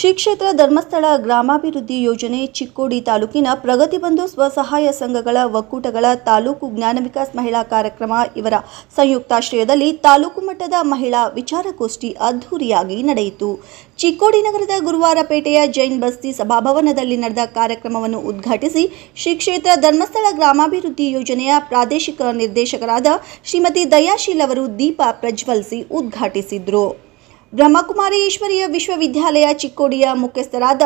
ಶ್ರೀ ಕ್ಷೇತ್ರ ಧರ್ಮಸ್ಥಳ ಗ್ರಾಮಾಭಿವೃದ್ಧಿ ಯೋಜನೆ ಚಿಕ್ಕೋಡಿ ತಾಲೂಕಿನ ಪ್ರಗತಿಬಂಧು ಸ್ವಸಹಾಯ ಸಂಘಗಳ ಒಕ್ಕೂಟಗಳ ತಾಲೂಕು ಜ್ಞಾನ ವಿಕಾಸ್ ಮಹಿಳಾ ಕಾರ್ಯಕ್ರಮ ಇವರ ಸಂಯುಕ್ತಾಶ್ರಯದಲ್ಲಿ ತಾಲೂಕು ಮಟ್ಟದ ಮಹಿಳಾ ವಿಚಾರಗೋಷ್ಠಿ ಅದ್ಧೂರಿಯಾಗಿ ನಡೆಯಿತು. ಚಿಕ್ಕೋಡಿ ನಗರದ ಗುರುವಾರಪೇಟೆಯ ಜೈನ್ ಬಸ್ತಿ ಸಭಾಭವನದಲ್ಲಿ ನಡೆದ ಕಾರ್ಯಕ್ರಮವನ್ನು ಉದ್ಘಾಟಿಸಿ ಶ್ರೀ ಕ್ಷೇತ್ರ ಧರ್ಮಸ್ಥಳ ಗ್ರಾಮಾಭಿವೃದ್ಧಿ ಯೋಜನೆಯ ಪ್ರಾದೇಶಿಕ ನಿರ್ದೇಶಕರಾದ ಶ್ರೀಮತಿ ದಯಾಶೀಲ್ ಅವರು ದೀಪ ಪ್ರಜ್ವಲಿಸಿ ಉದ್ಘಾಟಿಸಿದರು. ಬ್ರಹ್ಮಕುಮಾರಿ ಈಶ್ವರೀಯ ವಿಶ್ವವಿದ್ಯಾಲಯ ಚಿಕ್ಕೋಡಿಯ ಮುಖ್ಯಸ್ಥರಾದ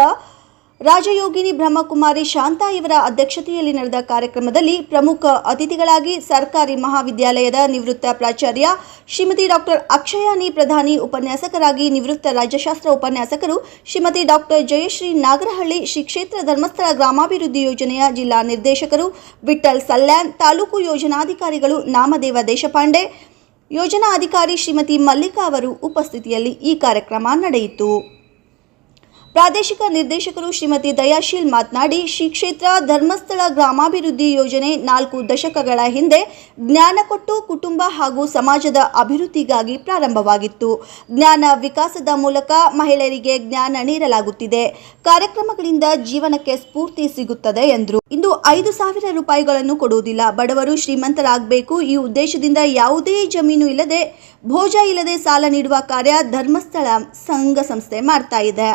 ರಾಜಯೋಗಿನಿ ಬ್ರಹ್ಮಕುಮಾರಿ ಶಾಂತಾ ಇವರ ಅಧ್ಯಕ್ಷತೆಯಲ್ಲಿ ನಡೆದ ಕಾರ್ಯಕ್ರಮದಲ್ಲಿ ಪ್ರಮುಖ ಅತಿಥಿಗಳಾಗಿ ಸರ್ಕಾರಿ ಮಹಾವಿದ್ಯಾಲಯದ ನಿವೃತ್ತ ಪ್ರಾಚಾರ್ಯ ಶ್ರೀಮತಿ ಡಾಕ್ಟರ್ ಅಕ್ಷಯಾನಿ ಪ್ರಧಾನಿ ಉಪನ್ಯಾಸಕರಾಗಿ ನಿವೃತ್ತ ರಾಜ್ಯಶಾಸ್ತ್ರ ಉಪನ್ಯಾಸಕರು ಶ್ರೀಮತಿ ಡಾಕ್ಟರ್ ಜಯಶ್ರೀ ನಾಗರಹಳ್ಳಿ ಶ್ರೀ ಕ್ಷೇತ್ರ ಧರ್ಮಸ್ಥಳ ಗ್ರಾಮಾಭಿವೃದ್ಧಿ ಯೋಜನೆಯ ಜಿಲ್ಲಾ ನಿರ್ದೇಶಕರು ವಿಠಲ್ ಸಲ್ಯಾನ್ ತಾಲೂಕು ಯೋಜನಾಧಿಕಾರಿಗಳು ನಾಮದೇವ ದೇಶಪಾಂಡೆ ಯೋಜನಾ ಅಧಿಕಾರಿ ಶ್ರೀಮತಿ ಮಲ್ಲಿಕಾ ಅವರು ಉಪಸ್ಥಿತಿಯಲ್ಲಿ ಈ ಕಾರ್ಯಕ್ರಮ ನಡೆಯಿತು. ಪ್ರಾದೇಶಿಕ ನಿರ್ದೇಶಕರು ಶ್ರೀಮತಿ ದಯಾಶೀಲ್ ಮಾತನಾಡಿ, ಶ್ರೀ ಕ್ಷೇತ್ರ ಧರ್ಮಸ್ಥಳ ಗ್ರಾಮಾಭಿವೃದ್ಧಿ ಯೋಜನೆ ನಾಲ್ಕು ದಶಕಗಳ ಹಿಂದೆ ಜ್ಞಾನ ಕೊಟ್ಟು ಕುಟುಂಬ ಹಾಗೂ ಸಮಾಜದ ಅಭಿವೃದ್ಧಿಗಾಗಿ ಪ್ರಾರಂಭವಾಗಿತ್ತು. ಜ್ಞಾನ ವಿಕಾಸದ ಮೂಲಕ ಮಹಿಳೆಯರಿಗೆ ಜ್ಞಾನ ನೀಡಲಾಗುತ್ತಿದೆ. ಕಾರ್ಯಕ್ರಮಗಳಿಂದ ಜೀವನಕ್ಕೆ ಸ್ಫೂರ್ತಿ ಸಿಗುತ್ತದೆ ಎಂದರು. ಇಂದು ಐದು ಸಾವಿರ ರೂಪಾಯಿಗಳನ್ನು ಕೊಡುವುದಿಲ್ಲ. ಬಡವರು ಶ್ರೀಮಂತರಾಗಬೇಕು. ಈ ಉದ್ದೇಶದಿಂದ ಯಾವುದೇ ಜಮೀನು ಇಲ್ಲದೆ, ಭೋಜ ಇಲ್ಲದೆ ಸಾಲ ನೀಡುವ ಕಾರ್ಯ ಧರ್ಮಸ್ಥಳ ಸಂಘ ಸಂಸ್ಥೆ ಮಾಡ್ತಾ ಇದೆ.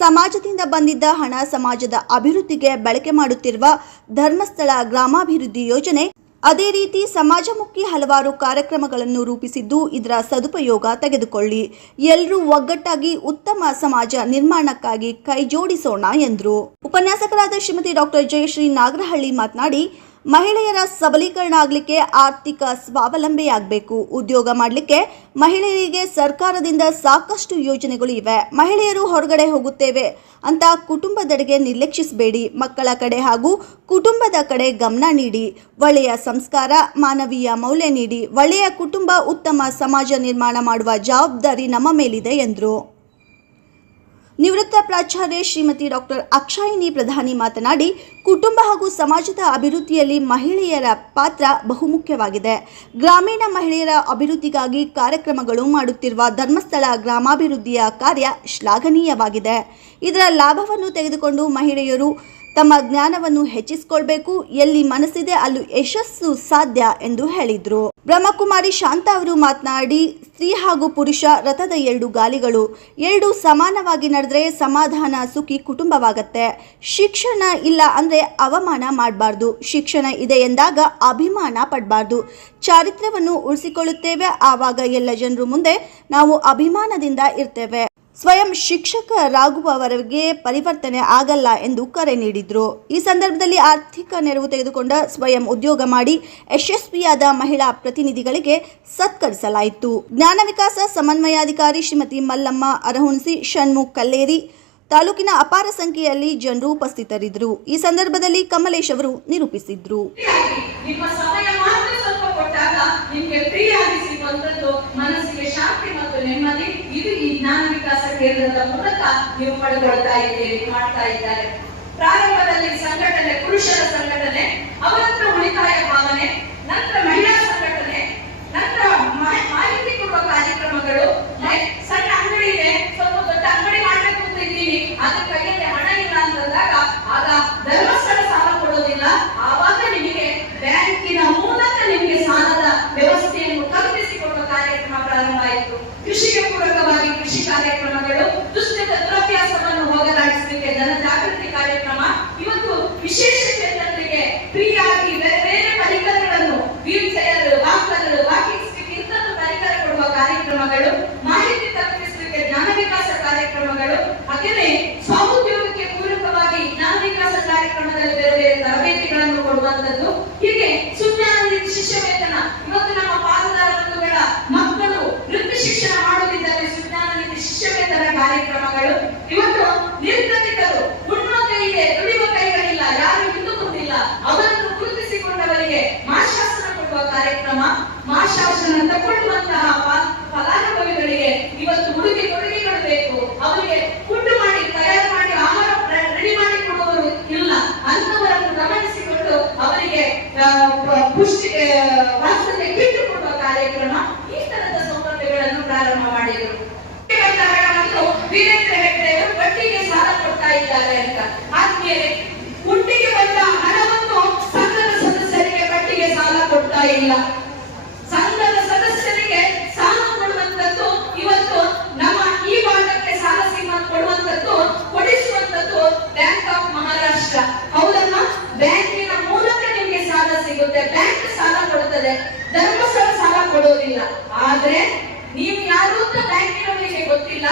ಸಮಾಜದಿಂದ ಬಂದಿದ್ದ ಹಣ ಸಮಾಜದ ಅಭಿವೃದ್ಧಿಗೆ ಬಳಕೆ ಮಾಡುತ್ತಿರುವ ಧರ್ಮಸ್ಥಳ ಗ್ರಾಮಾಭಿವೃದ್ಧಿ ಯೋಜನೆ ಅದೇ ರೀತಿ ಸಮಾಜಮುಖಿ ಹಲವಾರು ಕಾರ್ಯಕ್ರಮಗಳನ್ನು ರೂಪಿಸಿದ್ದು ಇದರ ಸದುಪಯೋಗ ತೆಗೆದುಕೊಳ್ಳಿ. ಎಲ್ಲರೂ ಒಗ್ಗಟ್ಟಾಗಿ ಉತ್ತಮ ಸಮಾಜ ನಿರ್ಮಾಣಕ್ಕಾಗಿ ಕೈಜೋಡಿಸೋಣ ಎಂದರು. ಉಪನ್ಯಾಸಕರಾದ ಶ್ರೀಮತಿ ಡಾಕ್ಟರ್ ಜಯಶ್ರೀ ನಾಗರಹಳ್ಳಿ ಮಾತನಾಡಿ ಮಹಿಳೆಯರ ಸಬಲೀಕರಣ ಆಗಲಿಕ್ಕೆ ಆರ್ಥಿಕ ಸ್ವಾವಲಂಬಿಯಾಗಬೇಕು. ಉದ್ಯೋಗ ಮಾಡಲಿಕ್ಕೆ ಮಹಿಳೆಯರಿಗೆ ಸರ್ಕಾರದಿಂದ ಸಾಕಷ್ಟು ಯೋಜನೆಗಳು ಇವೆ. ಮಹಿಳೆಯರು ಹೊರಗಡೆ ಹೋಗುತ್ತೇವೆ ಅಂತ ಕುಟುಂಬದೆಡೆಗೆ ನಿರ್ಲಕ್ಷಿಸಬೇಡಿ. ಮಕ್ಕಳ ಕಡೆ ಹಾಗೂ ಕುಟುಂಬದ ಕಡೆ ಗಮನ ನೀಡಿ. ಒಳ್ಳೆಯ ಸಂಸ್ಕಾರ, ಮಾನವೀಯ ಮೌಲ್ಯ ನೀಡಿ. ಒಳ್ಳೆಯ ಕುಟುಂಬ, ಉತ್ತಮ ಸಮಾಜ ನಿರ್ಮಾಣ ಮಾಡುವ ಜವಾಬ್ದಾರಿ ನಮ್ಮ ಮೇಲಿದೆ, ಎಂದರು. ನಿವೃತ್ತ ಪ್ರಾಚಾರ್ಯ ಶ್ರೀಮತಿ ಡಾಕ್ಟರ್ ಅಕ್ಷಾಯಿನಿ ಪ್ರಧಾನಿ ಮಾತನಾಡಿ, ಕುಟುಂಬ ಹಾಗೂ ಸಮಾಜದ ಅಭಿವೃದ್ಧಿಯಲ್ಲಿ ಮಹಿಳೆಯರ ಪಾತ್ರ ಬಹುಮುಖ್ಯವಾಗಿದೆ. ಗ್ರಾಮೀಣ ಮಹಿಳೆಯರ ಅಭಿವೃದ್ಧಿಗಾಗಿ ಕಾರ್ಯಕ್ರಮಗಳು ಮಾಡುತ್ತಿರುವ ಧರ್ಮಸ್ಥಳ ಗ್ರಾಮಾಭಿವೃದ್ಧಿಯ ಕಾರ್ಯ ಶ್ಲಾಘನೀಯವಾಗಿದೆ. ಇದರ ಲಾಭವನ್ನು ತೆಗೆದುಕೊಂಡು ಮಹಿಳೆಯರು ತಮ್ಮ ಜ್ಞಾನವನ್ನು ಹೆಚ್ಚಿಸಿಕೊಳ್ಬೇಕು, ಎಲ್ಲಿ ಮನಸ್ಸಿದೆ ಅಲ್ಲಿ ಯಶಸ್ಸು ಸಾಧ್ಯ ಎಂದು ಹೇಳಿದ್ರು. ಬ್ರಹ್ಮಕುಮಾರಿ ಶಾಂತ ಅವರು ಮಾತನಾಡಿ, ಸ್ತ್ರೀ ಹಾಗೂ ಪುರುಷ ರಥದ ಎರಡು ಗಾಲಿಗಳು ಎರಡು ಸಮಾನವಾಗಿ ನಡೆದ್ರೆ ಸಮಾಧಾನ, ಸುಖಿ ಕುಟುಂಬವಾಗತ್ತೆ. ಶಿಕ್ಷಣ ಇಲ್ಲ ಅಂದ್ರೆ ಅವಮಾನ ಮಾಡಬಾರ್ದು. ಶಿಕ್ಷಣ ಇದೆ ಎಂದಾಗ ಅಭಿಮಾನ ಪಡಬಾರ್ದು. ಚಾರಿತ್ರ್ಯವನ್ನು ಉಳಿಸಿಕೊಳ್ಳುತ್ತೇವೆ, ಆವಾಗ ಎಲ್ಲ ಜನರು ಮುಂದೆ ನಾವು ಅಭಿಮಾನದಿಂದ ಇರ್ತೇವೆ. ಸ್ವಯಂ ಶಿಕ್ಷಕರಾಗುವವರೆಗೆ ಪರಿವರ್ತನೆ ಆಗಲ್ಲ ಎಂದು ಕರೆ ನೀಡಿದರು. ಈ ಸಂದರ್ಭದಲ್ಲಿ ಆರ್ಥಿಕ ನೆರವು ತೆಗೆದುಕೊಂಡ ಸ್ವಯಂ ಉದ್ಯೋಗ ಮಾಡಿ ಯಶಸ್ವಿಯಾದ ಮಹಿಳಾ ಪ್ರತಿನಿಧಿಗಳಿಗೆ ಸತ್ಕರಿಸಲಾಯಿತು. ಜ್ಞಾನ ವಿಕಾಸ ಸಮನ್ವಯಾಧಿಕಾರಿ ಶ್ರೀಮತಿ ಮಲ್ಲಮ್ಮ ಅರಹುಣಸಿ, ಷಣ್ಮುಖ್ ಕಲ್ಲೇರಿ ತಾಲೂಕಿನ ಅಪಾರ ಸಂಖ್ಯೆಯಲ್ಲಿ ಜನರು ಉಪಸ್ಥಿತರಿದ್ದರು. ಈ ಸಂದರ್ಭದಲ್ಲಿ ಕಮಲೇಶ್ ಅವರು ನಿರೂಪಿಸಿದ್ರು. ಕೊಟ್ಟಾಗ ನಿಮ್ಗೆ ಆಗಿ ಸಿಗುವಂತದ್ದು ಮನಸ್ಸಿಗೆ ಶಾಂತಿ ಮತ್ತು ನೆಮ್ಮದಿ. ಇದು ಈ ಜ್ಞಾನ ವಿಕಾಸ ಕೇಂದ್ರದ ಮೂಲಕ ನೀವು ಪಡೆದುಕೊಳ್ತಾ ಇದ್ದೀರಿ, ಮಾಡ್ತಾ ಇದ್ದಾರೆ. ಪ್ರಾರಂಭದಲ್ಲಿ ಸಂಘಟನೆ, ಪುರುಷರ ಸಂಘಟನೆ ಅವರತ್ರ ಉಳಿತಾಯ ಭಾವನೆ, ನಂತರ ಮಹಿಳಾ ಸಂಘಟನೆ, ನಂತರ ಗೊತ್ತಿಲ್ಲ. ಆದ್ರೆ ನೀವು ಯಾರು ಅಂತ ಬ್ಯಾಂಕಿನವರಿಗೆ ಗೊತ್ತಿಲ್ಲ?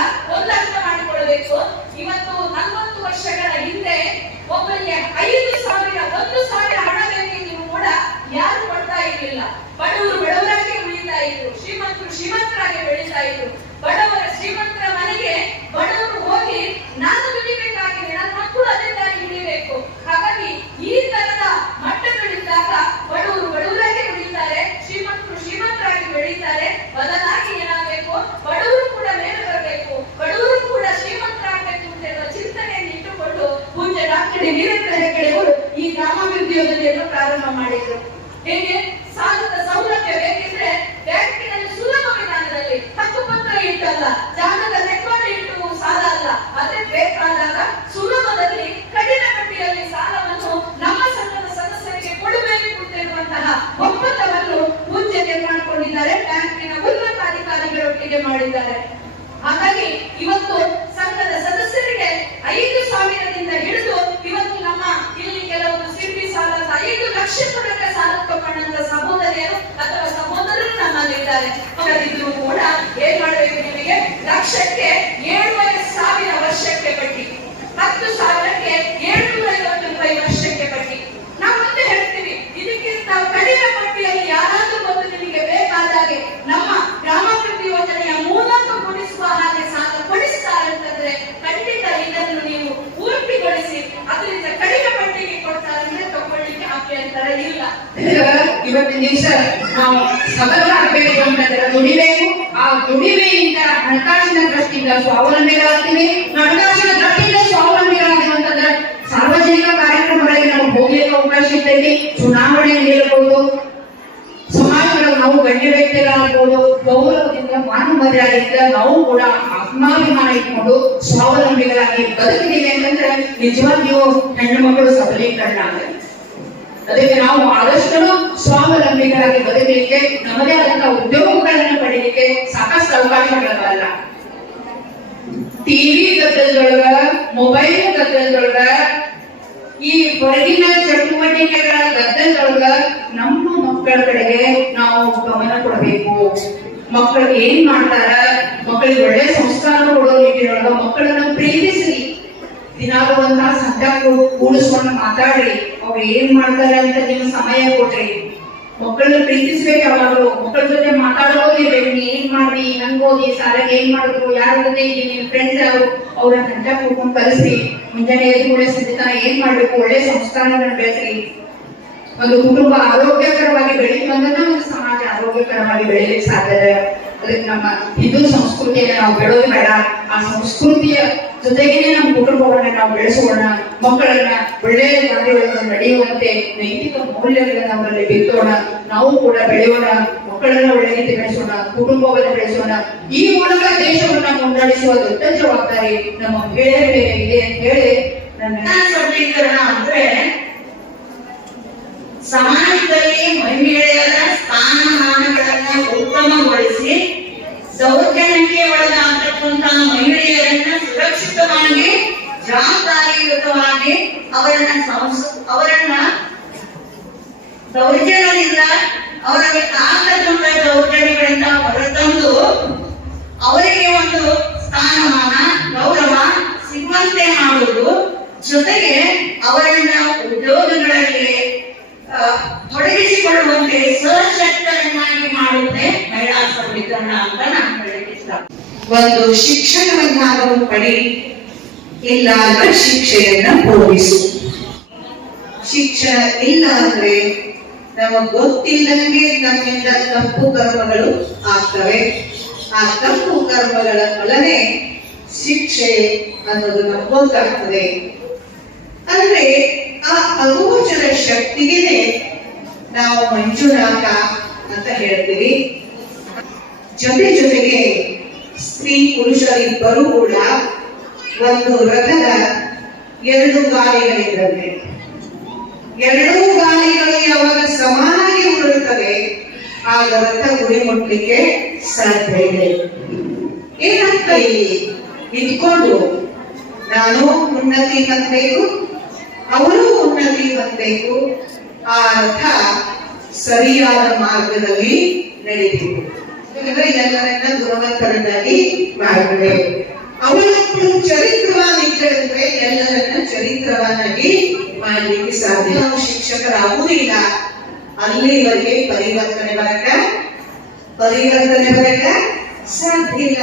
ಪೂಜ್ಯ ನಿರಂತರ ಹೆಗ್ಗಡೆಗಳು ಈ ಗ್ರಾಮಾಭಿವೃದ್ಧಿ ಯೋಜನೆಯನ್ನು ಪ್ರಾರಂಭ ಮಾಡಿದ್ರು. ಹೇಗೆ? ಸಾಲದ ಸೌಲಭ್ಯ ಬೇಕಿದ್ರೆ ಬ್ಯಾಂಕಿನಲ್ಲಿ ಸುಲಭ ವಿಧಾನದಲ್ಲಿ ಹಕ್ಕುಪತ್ರ ಇಟ್ಟಲ್ಲ ಜಾಗದ ರೆಕಾರ್ಡ್ ಇಟ್ಟು ಸಾಲ ಅಲ್ಲ. ಅದೇ ಬೇಕಾದಾಗ ಸುಲಭದಲ್ಲಿ ಕಡಿಮೆ ಬಡ್ಡಿಯಲ್ಲಿ ಸಾಲವನ್ನು ನಮ್ಮ ಸಂಘದ ಸದಸ್ಯರಿಗೆ ಕೊಡಬೇಕು ಇರುವಂತಹ ಒಪ್ಪಂದವನ್ನು ಮುಂಚೆ ಮಾಡಿಕೊಂಡಿದ್ದಾರೆ. ಬ್ಯಾಂಕಿನ ಉನ್ನತ ಅಧಿಕಾರಿಗಳೊಟ್ಟಿಗೆ ಮಾಡಿದ್ದಾರೆ. ಹಾಗಾಗಿ ಇವತ್ತು ಸಂಘದ ಸದಸ್ಯರಿಗೆ ಐದು ಸಾವಿರದಿಂದ ಹಿಡಿದು ಇವತ್ತು ನಮ್ಮ ಇಲ್ಲಿ ಕೆಲವೊಂದು ಸಿಪಿ ಸಾಲ ಐದು ಲಕ್ಷ ತನಕ ಸಾಲ ತಗೊಂಡಂತ ಸಹೋದರಿಯರು ಅಥವಾ ಸಹೋದರರು ನಮ್ಮಲ್ಲಿದ್ದಾರೆ ಅವರಿದ್ರು ಕೂಡ ಏನ್ ಮಾಡಬೇಕು ನಿಮಗೆ ಲಕ್ಷಕ್ಕೆ ಏಳುವರೆ ಸಾವಿರ ವರ್ಷಕ್ಕೆ ಬಡ್ಡಿ ಹತ್ತು ಸಾವಿರಕ್ಕೆ ಏಳ್ನೂರ ಐವತ್ತು ರೂಪಾಯಿ ವರ್ಷಕ್ಕೆ ಬಡ್ಡಿ ನಾವು ಮತ್ತೆ ಹೇಳ್ತೀವಿ ಇದಕ್ಕಿಂತ ಕಡಿಮೆ ಬಡ್ಡಿಯಲ್ಲಿ ಯಾರಾದ್ರೂ ಬಂದು ನಿಮಗೆ ಬೇಕಾದಾಗೆ ನಮ್ಮ ಗ್ರಾಮಾಭಿವೃದ್ಧಿ ಯೋಜನೆಯ ಮೂಲಕ ಕೊಡಿಸುವ ಹಾಗೆ ಸಾಲ ಕೊಡಿಸ್ತಾರೆ ಅಂತಂದ್ರೆ ಖಂಡಿತ ಇದನ್ನು ನೀವು ಪೂರ್ತಿಗೊಳಿಸಿ ಅದರಿಂದ ಕಡಿಮೆ ಬಡ್ಡಿಗೆ ಕೊಡ್ತಾರೆ ಅಂದ್ರೆ ತಗೊಳ್ಳಿಕ್ಕೆ ಅಭ್ಯಂತರ ಇಲ್ಲ ಇವತ್ತಿನ ದಿವಸ ನಾವು ಸಬಲರಾಗಬೇಕು ಅಂತಂದ್ರೆ ದುಡಿಬೇಕು ಆ ದುಡಿಮೆಯಿಂದ ಹಣಕಾಸಿನ ದೃಷ್ಟಿಯಿಂದ ಸ್ವಾವಲಂಬಿಗಳಾಗ್ತೀವಿ. ಹಣಕಾಸಿನ ದೃಷ್ಟಿಯಿಂದ ಸ್ವಾವಲಂಬಿಗಳಾಗ್ತೀವಿ ಅಂತಂದ್ರೆ ಸಾರ್ವಜನಿಕ ಕಾರ್ಯಕ್ರಮಗಳಿಗೆ ನಾವು ಹೋಗ್ಲಿಕ್ಕೆ ಅವಕಾಶ ಇದ್ದಲ್ಲಿ ಚುನಾವಣೆಯಲ್ಲಿ ಇರಬಹುದು ಸಮಾಜದೊಳಗೆ ನಾವು ಗಣ್ಯ ವ್ಯಕ್ತಿಗಳಾಗ್ಬೋದು, ಗೌರವದಿಂದ ಮಾನ ಮರ್ಯಾದೆಯಿಂದ ನಾವು ಕೂಡ ಆತ್ಮಾಭಿಮಾನ ಇಟ್ಕೊಂಡು ಸ್ವಾವಲಂಬಿಗಳಾಗಿ ಬದುಕಿದ್ದೀವಿ ಅಂತಂದ್ರೆ ನಿಜವಾಗಿಯೂ ಹೆಣ್ಣು ಮಕ್ಕಳು ಸಬಲೀಕರಣ ಆಗುತ್ತೆ ಅದಕ್ಕೆ ನಾವು ಆದಷ್ಟು ಸ್ವಾವಲಂಬಿಗಳಾಗಿ ಬದುಕಲಿಕ್ಕೆ, ನಮ್ಮದೇ ಆದಂತಹ ಉದ್ಯೋಗಗಳನ್ನು ಪಡೀಲಿಕ್ಕೆ ಸಾಕಷ್ಟು ಅವಕಾಶಗಳಲ್ಲ ಟಿವಿ ಗದ್ದಲದೊಳಗ ಮೊಬೈಲ್ ಗದ್ದಲದೊಳಗ, ಈ ಹೊರಗಿನ ಚಟುವಟಿಕೆಗಳ ಗದ್ದಲದೊಳಗ ನಮ್ಮ ಮಕ್ಕಳ ಕಡೆಗೆ ನಾವು ಗಮನ ಕೊಡಬೇಕು. ಮಕ್ಕಳು ಏನ್ ಮಾಡ್ತಾರ? ಮಕ್ಕಳಿಗೆ ಒಳ್ಳೆ ಸಂಸ್ಕಾರ ಕೊಡೋ ನಿಟ್ಟಿನೊಳಗ ಮಕ್ಕಳನ್ನ ಪ್ರೇಮಿಸಲಿ ದಿನಾಗುವಂತಹ ಸಂಘ ಕೂಡಿಸ್ಕೊಂಡು ಮಾತಾಡ್ರಿ. ಅವ್ರು ಏನ್ ಮಾಡ್ತಾರೆ ಅಂತ ನೀವು ಸಮಯ ಕೊಟ್ರಿ. ಮಕ್ಕಳನ್ನ ಪ್ರೀತಿಸ್ಬೇಕು ಯಾವಾಗಲೂ. ಮಕ್ಕಳ ಜೊತೆ ಮಾತಾಡೋದಿರ್ಬೇಕು ನೀ ಏನ್ ಮಾಡ್ರಿ? ನಂಗ್ ಹೋಗಿ ಸಾರಾಗ ಏನ್ ಮಾಡಿದ್ರು ಯಾರ ಜೊತೆ ಇಲ್ಲಿ ನಿಮ್ ಫ್ರೆಂಡ್ಸ್ ಯಾರು? ಅವ್ರನ್ನ ಗಂಟ ಕೂತ್ಕೊಂಡು ಕಲಿಸ್ರಿ ಮುಂಜಾನೆ ಎದ್ದು ಸಿದ್ಧತನ ಏನ್ ಮಾಡ್ಬೇಕು? ಒಳ್ಳೆ ಸಂಸ್ಕಾರಗಳನ್ನ ಬೆಳೆಸ್ರಿ. ಒಂದು ಕುಟುಂಬ ಆರೋಗ್ಯಕರವಾಗಿ ಬೆಳಿ ಬಂದ್ರೆ ಒಂದು ಸಮಾಜ ಆರೋಗ್ಯಕರವಾಗಿ ಬೆಳಿಲಿಕ್ಕೆ ಸಾಧ್ಯ ಅದಕ್ಕೆ ನಮ್ಮ ಹಿಂದೂ ಸಂಸ್ಕೃತಿಯನ್ನ ನಾವು ಬೆಳೋದು ಬೇಡ. ಆ ಸಂಸ್ಕೃತಿಯ ಜೊತೆಗೇನೆ ನಮ್ಮ ಕುಟುಂಬವನ್ನ ನಾವು ಬೆಳೆಸೋಣ, ಮಕ್ಕಳನ್ನ ಒಳ್ಳೆಯ ದಾರಿಗಳನ್ನು ನಡೆಯುವಂತೆ ನೈತಿಕ ಮೌಲ್ಯಗಳನ್ನ ಅವರಲ್ಲಿ ಬಿತ್ತೋಣ ನಾವು ಕೂಡ ಬೆಳೆಯೋಣ, ಮಕ್ಕಳನ್ನ ಒಳ್ಳೆ ರೀತಿ ಬೆಳೆಸೋಣ, ಕುಟುಂಬವನ್ನು ಬೆಳೆಸೋಣ. ಈ ಮೂಲಕ ದೇಶವನ್ನ ಮುನ್ನಡೆಸುವ ದೊಡ್ಡ ಜವಾಬ್ದಾರಿ ನಮ್ಮ ಮಹಿಳೆಯರ ಇದೆ ಅಂತ ಹೇಳಿ ನನ್ನ ಸಬಲೀಕರಣ ಅಂದ್ರೆ ಸಮಾಜದಲ್ಲಿ ಮಹಿಳೆಯರ ಸ್ಥಾನಮಾನಗಳನ್ನ ಉತ್ತಮಗೊಳಿಸಿ ದೌರ್ಜನ್ಯಕ್ಕೆ ಒಳಗಾಗತಕ್ಕಂತಹ ಮಹಿಳೆಯರನ್ನ ಸುರಕ್ಷಿತವಾಗಿ, ಜವಾಬ್ದಾರಿಯುತವಾಗಿ ಅವರನ್ನ ಅವರನ್ನ ದೌರ್ಜನ್ಯದಿಂದ, ಅವರಿಗೆ ಆಗದಂತ ದೌರ್ಜನ್ಯಗಳಿಂದ ಹೊರತಂದು ಅವರಿಗೆ ಒಂದು ಸ್ಥಾನಮಾನ, ಗೌರವ ಸಿಗುವಂತೆ ಮಾಡುವುದು. ಜೊತೆಗೆ ಅವರನ್ನ ಉದ್ಯೋಗಗಳಲ್ಲಿ ತೊಡಗಿಸಿಕೊಳ್ಳುವಂತೆ ಸಶಕ್ತರನ್ನಾಗಿ ಮಾಡುವುದೇ ಸಬಲೀಕರಣ ಅಂತ ನಾನು ಹೇಳಕ್ಕೆ ಒಂದು ಶಿಕ್ಷಣವನ್ನಾದರೂ ಪಡಿ ಇಲ್ಲ ಅಂದ್ರೆ ಶಿಕ್ಷೆಯನ್ನ ಪೂರೈಸು ಶಿಕ್ಷಣ ಇಲ್ಲ ಅಂದ್ರೆ ನಮಗ್ ಗೊತ್ತಿಲ್ಲದಂಗೆ ನಮ್ಮಿಂದ ತಪ್ಪು ಕರ್ಮಗಳು ಆಗ್ತವೆ. ಆ ತಪ್ಪು ಕರ್ಮಗಳ ಫಲನೆ ಶಿಕ್ಷೆ ಅನ್ನೋದು ನಮ್ಗೆ ಗೊತ್ತಾಗ್ತದೆ ಅಂದ್ರೆ ಆ ಅಗೋಚರ ಶಕ್ತಿಗೆ ನಾವು ಮಂಜುನಾಥ ಅಂತ ಹೇಳ್ತೀವಿ. ಜೊತೆ ಜೊತೆಗೆ ಸ್ತ್ರೀ ಪುರುಷರಿಬ್ಬರೂ ಕೂಡ ಒಂದು ರಥದ ಎರಡು ಗಾಲಿಗಳಿದ್ದಂತೆ ಎರಡೂ ಗಾಲಿಗಳು ಯಾವಾಗ ಸಮಾನಾಗಿ ಉರುಳುತ್ತವೆ ಆಗ ರಥ ಗುರಿ ಮುಟ್ಲಿಕ್ಕೆ ಸಾಧ್ಯ ಇದೆ. ಏನಂತ ಇಲ್ಲಿ? ನಾನು ಉನ್ನತಿ ಹೊಂದಬೇಕು, ಅವರು ಉನ್ನತಿ ಹೊಂದಬೇಕು, ಆ ರಥ ಸರಿಯಾದ ಮಾರ್ಗದಲ್ಲಿ ನಡೀಬೇಕು ಎಲ್ಲರನ್ನ ಗುಣವಂತರನ್ನಾಗಿ ಮಾಡಿದೆ ಅವನೊಬ್ಬನು ಚರಿತ್ರವಾಗಿ ಇದ್ದರೆ ಎಲ್ಲರನ್ನ ಚರಿತ್ರವನ್ನಾಗಿ ಮಾಡಲಿಕ್ಕೆ ಸಾಧ್ಯ. ನಾವು ಶಿಕ್ಷಕರಾಗುವುದಿಲ್ಲ. ಅಲ್ಲಿವರೆಗೆ ಪರಿವರ್ತನೆ ಬರಕ ಪರಿವರ್ತನೆ ಬರಕ ಸಾಧ್ಯ ಇಲ್ಲ.